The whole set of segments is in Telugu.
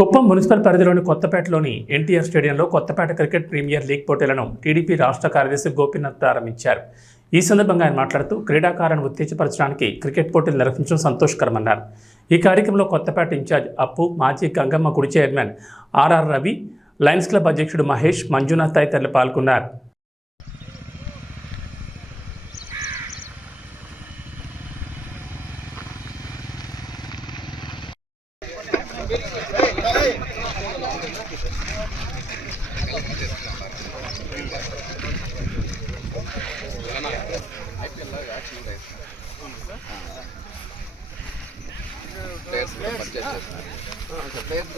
కుప్పం మున్సిపల్ పరిధిలోని కొత్తపేటలోని ఎన్టీఆర్ స్టేడియంలో కొత్తపేట క్రికెట్ ప్రీమియర్ లీగ్ పోటీలను టీడీపీ రాష్ట్ర కార్యదర్శి గోపీనాథ్ ప్రారంభించారు. ఈ సందర్భంగా ఆయన మాట్లాడుతూ క్రీడాకారులను ఉత్తేజపరచడానికి క్రికెట్ పోటీలు నిర్వహించడం సంతోషకరమన్నారు. ఈ కార్యక్రమంలో కొత్తపేట ఇన్ఛార్జ్ అప్పు మాజీ గంగమ్మ గుడి chairman RR Ravi lions club అధ్యక్షుడు మహేష్ మంజునాథ్ తదితరులు పాల్గొన్నారు. ప్లేయర్స్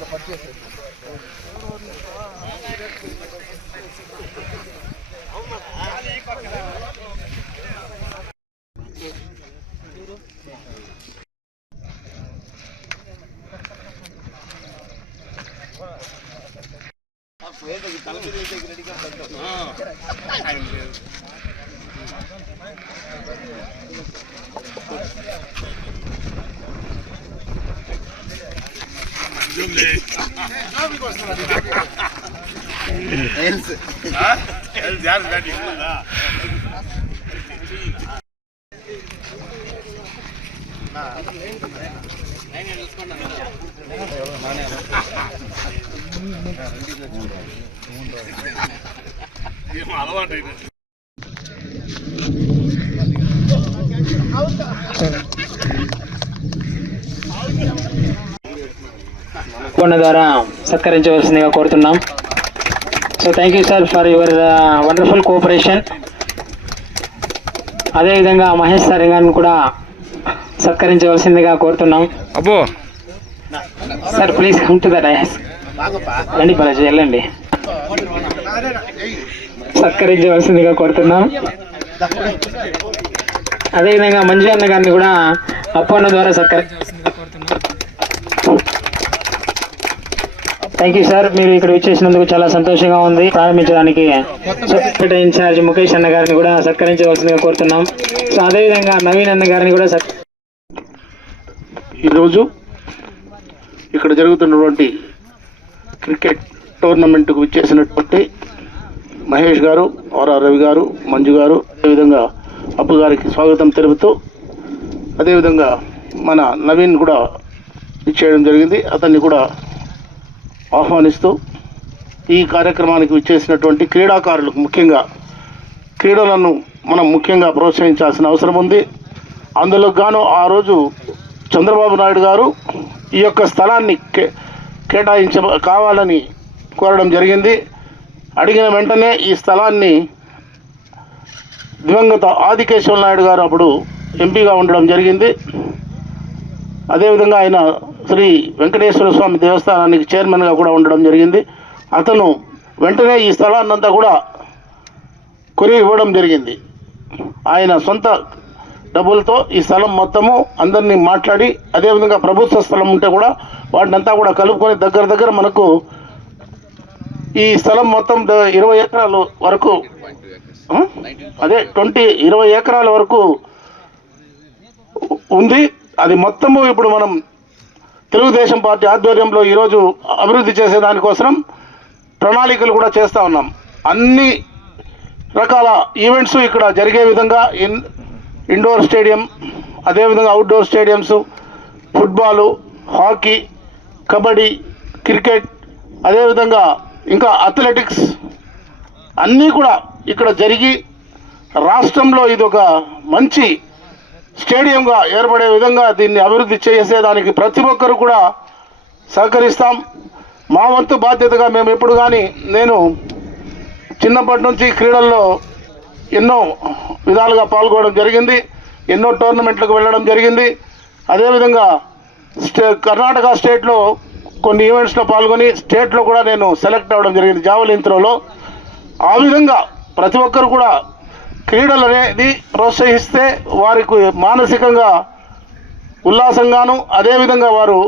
కూడా పర్చేస్ చేస్తున్నారు ప్లేయర్స్ కూడా ద్వారా సత్కరించవలసిందిగా కోరుతున్నాం. So thank you sir for your wonderful cooperation అదేవిధంగా మహేష్ సార్ గారిని కూడా సత్కరించవలసిందిగా కోరుతున్నాం. అబ్బో! Sir please come to the dais రండి పలాజీ వెళ్ళండి. సత్కరించవలసిందిగా కోరుతున్నాం. అదేవిధంగా మంజు అన్న గారిని కూడా అప్పన్న ద్వారా సత్కరించవలసిందిగా కోరుతున్నాం థ్యాంక్ యూ సార్ మీరు ఇక్కడ విచ్చేసినందుకు చాలా సంతోషంగా ఉంది. ప్రారంభించడానికి ఇన్ఛార్జ్ ముఖేష్ అన్న గారిని కూడా సత్కరించవలసిందిగా కోరుతున్నాం. సో అదేవిధంగా నవీన్ అన్న గారిని కూడా సత్ ఈరోజు ఇక్కడ జరుగుతున్నటువంటి క్రికెట్ టోర్నమెంట్కు విచ్చేసినటువంటి మహేష్ గారు ఆర్ఆర్ రవి గారు మంజు గారు అదేవిధంగా అప్పు గారికి స్వాగతం తెలుపుతూ అదేవిధంగా మన నవీన్ కూడా ఇచ్చేయడం జరిగింది. అతన్ని కూడా ఆహ్వానిస్తూ ఈ కార్యక్రమానికి విచ్చేసినటువంటి క్రీడాకారులకు ముఖ్యంగా క్రీడలను మనం ముఖ్యంగా ప్రోత్సహించాల్సిన అవసరం ఉంది. అందులో గాను ఆ రోజు చంద్రబాబు నాయుడు గారు ఈ యొక్క స్థలాన్ని కే కేటాయించ కావాలని కోరడం జరిగింది. అడిగిన వెంటనే ఈ స్థలాన్ని దివంగత ఆదికేశ్వర నాయుడు గారు అప్పుడు ఎంపీగా ఉండడం జరిగింది. అదేవిధంగా ఆయన శ్రీ వెంకటేశ్వర స్వామి దేవస్థానానికి చైర్మన్గా కూడా ఉండడం జరిగింది. అతను వెంటనే ఈ స్థలాన్నంతా కూడా కొరి ఇవ్వడం జరిగింది. ఆయన సొంత డబ్బులతో ఈ స్థలం మొత్తము అందరినీ మాట్లాడి అదేవిధంగా ప్రభుత్వ స్థలం ఉంటే కూడా వాటినంతా కూడా కలుపుకొని దగ్గర దగ్గర మనకు ఈ స్థలం మొత్తం ఇరవై ఎకరాల వరకు అదే ట్వంటీ ఇరవై ఎకరాల వరకు ఉంది. అది మొత్తము ఇప్పుడు మనం తెలుగుదేశం పార్టీ ఆధ్వర్యంలో ఈరోజు అభివృద్ధి చేసే దానికోసం ప్రణాళికలు కూడా చేస్తూ ఉన్నాం. అన్ని రకాల ఈవెంట్స్ ఇక్కడ జరిగే విధంగా ఇండోర్ స్టేడియం అదేవిధంగా outdoor stadiums football hockey kabaddi cricket అదేవిధంగా ఇంకా అథ్లెటిక్స్ అన్నీ కూడా ఇక్కడ జరిగి రాష్ట్రంలో ఇది ఒక మంచి స్టేడియంగా ఏర్పడే విధంగా దీన్ని అభివృద్ధి చేసేదానికి ప్రతి ఒక్కరు కూడా సహకరిస్తాం. మా వంతు బాధ్యతగా మేము ఎప్పుడు కానీ నేను చిన్నప్పటి నుంచి క్రీడల్లో ఎన్నో విధాలుగా పాల్గొనడం జరిగింది. ఎన్నో టోర్నమెంట్లకు వెళ్ళడం జరిగింది. అదేవిధంగా స్టే కర్ణాటక స్టేట్లో కొన్ని ఈవెంట్స్లో పాల్గొని స్టేట్లో కూడా నేను సెలెక్ట్ అవ్వడం జరిగింది జావలిన్ త్రోలో. ఆ విధంగా ప్రతి ఒక్కరు కూడా క్రీడలు అనేది ప్రోత్సహిస్తే వారికి మానసికంగా ఉల్లాసంగాను అదేవిధంగా వారు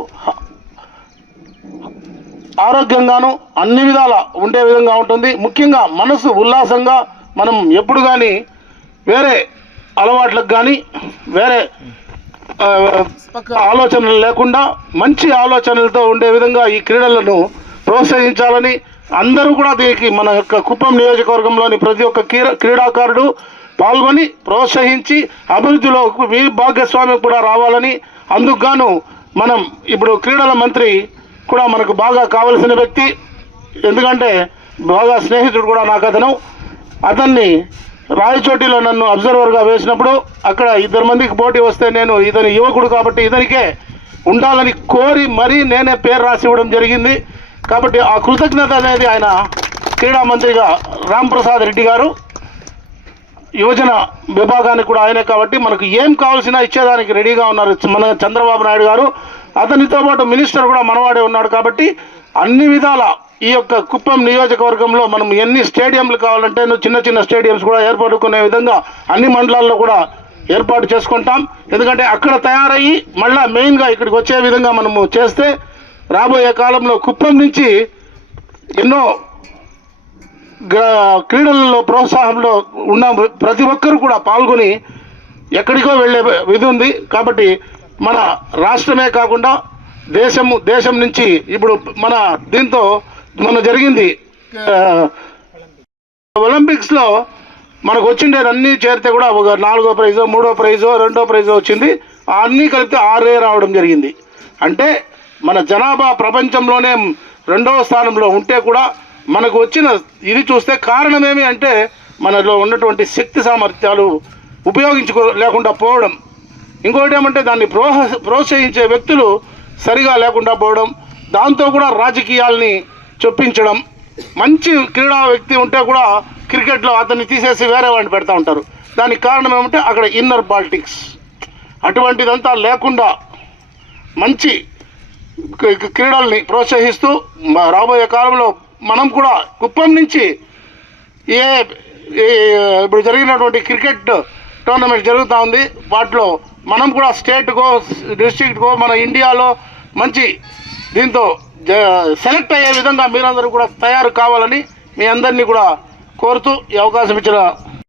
ఆరోగ్యంగాను అన్ని విధాల ఉండే విధంగా ఉంటుంది. ముఖ్యంగా మనసు ఉల్లాసంగా మనం ఎప్పుడు కానీ వేరే అలవాట్లకు కానీ వేరే ఆలోచనలు లేకుండా మంచి ఆలోచనలతో ఉండే విధంగా ఈ క్రీడలను ప్రోత్సహించాలని అందరూ కూడా దీనికి మన యొక్క కుప్పం నియోజకవర్గంలోని ప్రతి ఒక్క క్రీడా క్రీడాకారుడు పాల్గొని ప్రోత్సహించి అభివృద్ధిలో మీ భాగస్వామ్యం కూడా రావాలని అందుకు గాను మనం ఇప్పుడు క్రీడల మంత్రి కూడా మనకు బాగా కావలసిన వ్యక్తి. ఎందుకంటే బాగా స్నేహితుడు కూడా నాకు అతను అతన్ని రాయచోటిలో నన్ను అబ్జర్వర్గా వేసినప్పుడు అక్కడ ఇద్దరు మందికి పోటీ వస్తే నేను ఇతని యువకుడు కాబట్టి ఇతనికే ఉండాలని కోరి మరీ నేనే పేరు రాసి ఇవ్వడం జరిగింది. కాబట్టి ఆ కృతజ్ఞత అనేది ఆయన క్రీడా మంత్రిగా రాంప్రసాద్ రెడ్డి గారు యువజన విభాగానికి కూడా ఆయనే కాబట్టి మనకు ఏం కావాల్సినా ఇచ్చేదానికి రెడీగా ఉన్నారు మన చంద్రబాబు నాయుడు గారు. అతనితో పాటు మినిస్టర్ కూడా మనవాడే ఉన్నాడు కాబట్టి అన్ని విధాల ఈ యొక్క కుప్పం నియోజకవర్గంలో మనం ఎన్ని స్టేడియంలు కావాలంటే చిన్న చిన్న స్టేడియంస్ కూడా ఏర్పడుకునే విధంగా అన్ని మండలాల్లో కూడా ఏర్పాటు చేసుకుంటాం. ఎందుకంటే అక్కడ తయారయ్యి మళ్ళా మెయిన్గా ఇక్కడికి వచ్చే విధంగా మనము చేస్తే రాబోయే కాలంలో కుప్పం నుంచి ఎన్నో క్రీడలలో ప్రోత్సాహంలో ఉన్న ప్రతి ఒక్కరు కూడా పాల్గొని ఎక్కడికో వెళ్ళే విధి ఉంది. కాబట్టి మన రాష్ట్రమే కాకుండా దేశము దేశం నుంచి ఇప్పుడు మన దీంతో మన జరిగింది. ఒలింపిక్స్లో మనకు వచ్చిండేది అన్నీ చేరితే కూడా ఒక నాలుగో ప్రైజో మూడో ప్రైజో రెండో ప్రైజో వచ్చింది. ఆ అన్నీ కలిపితే ఆరే రావడం జరిగింది. అంటే మన జనాభా ప్రపంచంలోనే రెండవ స్థానంలో ఉంటే కూడా మనకు వచ్చిన ఇది చూస్తే కారణమేమి అంటే మనలో ఉన్నటువంటి శక్తి సామర్థ్యాలు ఉపయోగించుకో లేకుండా పోవడం. ఇంకోటి ఏమంటే దాన్ని ప్రోహ ప్రోత్సహించే వ్యక్తులు సరిగా లేకుండా పోవడం. దాంతో కూడా రాజకీయాల్ని చొప్పించడం. మంచి క్రీడా వ్యక్తి ఉంటే కూడా క్రికెట్లో అతన్ని తీసేసి వేరే వాడిని పెడతా ఉంటారు. దానికి కారణం ఏమంటే అక్కడ ఇన్నర్ పాలిటిక్స్. అటువంటిదంతా లేకుండా మంచి క్రీడల్ని ప్రోత్సహిస్తూ రాబోయే కాలంలో మనం కూడా కుప్పం నుంచి ఏ ఏ ఇప్పుడు జరిగినటువంటి క్రికెట్ టోర్నమెంట్ జరుగుతూ ఉంది. వాటిలో మనం కూడా స్టేట్కో డిస్ట్రిక్ట్కో మన ఇండియాలో మంచి దీంతో జ- సెలెక్ట్ అయ్యే విధంగా మీరందరూ కూడా తయారు కావాలని మీ అందరినీ కూడా కోరుతూ ఈ అవకాశం ఇచ్చిన